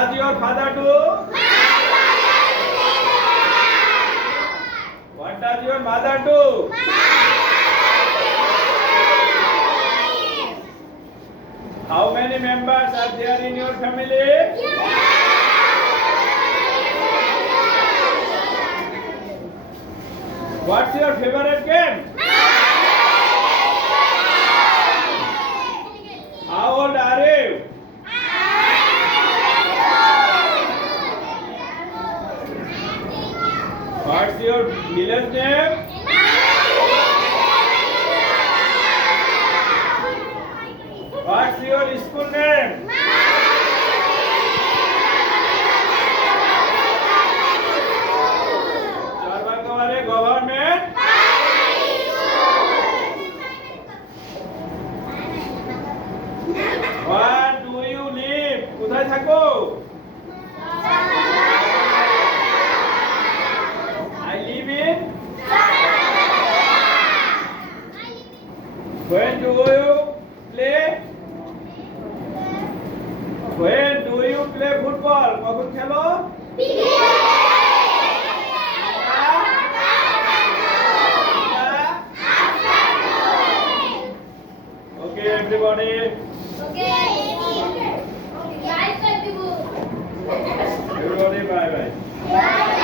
does your father do? What does your mother do? How many members are there in your family? What's your favorite game? How old are you? What's your village name? What's your school name? Charbangawale government. Where do you live? কোথায় থাকো? I live in. When do you play? When do you play football? কখন খেলো? Okay, everybody. Everybody, bye bye.